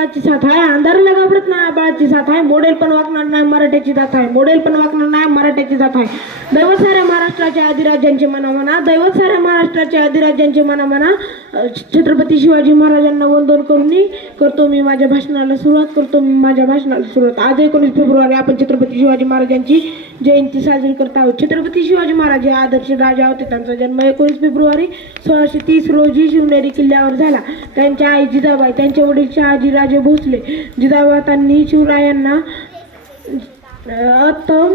बाळाची साथ आहे अंधाराला घाबरत नाही बाळाची साथ आहे मोडेल पण वागणार नाही मराठ्याची जात आहे. मोडेल पण वागणार नाही मराठ्याची जात आहे. दैवत साऱ्या महाराष्ट्राच्या अधिराज्यांचे मना म्हणा दैवत साऱ्या महाराष्ट्राच्या अधिराज्यांचे मना म्हणा छत्रपती शिवाजी महाराजांना वंदन करून करतो मी माझ्या भाषणाला सुरुवात करतो मी माझ्या भाषणाला सुरुवात. आज एकोणीस फेब्रुवारी आपण छत्रपती शिवाजी महाराजांची जयंती साजरी करत आहोत. छत्रपती शिवाजी महाराज हे आदर्श राजा होते त्यांचा जन्म एकोणीस फेब्रुवारी सोळाशे तीस रोजी शिवनेरी किल्ल्यावर झाला. त्यांच्या आई जिजाबाई त्यांचे वडील राजे भोसले. जिजाबातांनी शिवरायांना उत्तम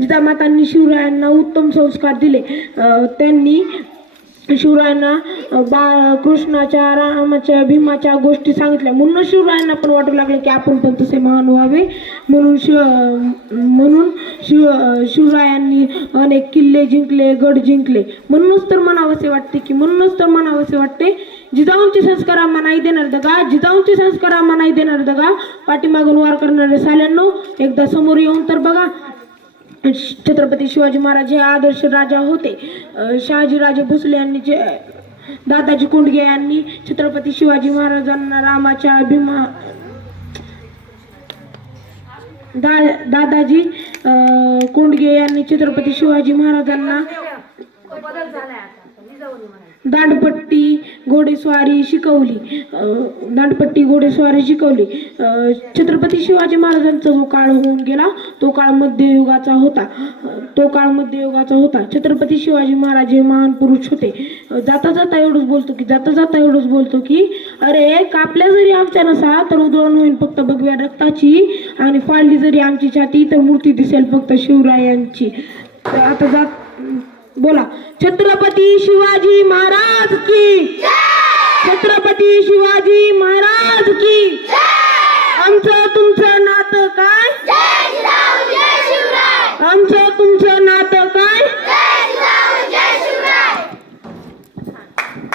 जिजामातांनी शिवरायांना उत्तम संस्कार दिले. त्यांनी शिवरायांना बा कृष्णाच्या रामाच्या भीमाच्या गोष्टी सांगितल्या. म्हणून शिवरायांना पण वाटू लागलं की आपण पण तसे महान व्हावे. म्हणून शिव म्हणून शिव शिवरायांनी अनेक किल्ले जिंकले गड जिंकले. म्हणूनच तर म्हणावंसे वाटते की म्हणूनच तर म्हणावंसे वाटते जिजाऊंचे संस्कार आम्हा नाही देणार दगा जिजाऊंचे संस्कार आम्हा नाही देणार दगा पाठीमागून वार करणारे साल्यांनो एकदा समोर येऊन तर बघा. छत्रपती शिवाजी महाराज हे आदर्श राजा होते. शहाजीराजे भोसले यांनी जे दादाजी कोंडगे यांनी छत्रपती शिवाजी महाराजांना रामाच्या भीमा दा दादाजी कोंडगे यांनी छत्रपती शिवाजी महाराजांना दांडपट्टी घोडेस्वारी शिकवली. दांडपट्टी घोडेस्वारी शिकवली. छत्रपती शिवाजी महाराजांचा जो काळ होऊन गेला तो काळ मध्ययुगाचा होता. तो काळ मध्ययुगाचा होता. छत्रपती शिवाजी महाराज हे महान पुरुष होते. जाता जाता एवढंच बोलतो की जाता जाता एवढंच बोलतो की अरे कापल्या जरी आमच्या नसा तर उधळण होईल फक्त भगव्या रक्ताची आणि फाळली जरी आमची छाती तर मूर्ती दिसेल फक्त शिवरायांची. तर आता जात बोला. छत्रपती शिवाजी महाराज की छत्रपती शिवाजी महाराज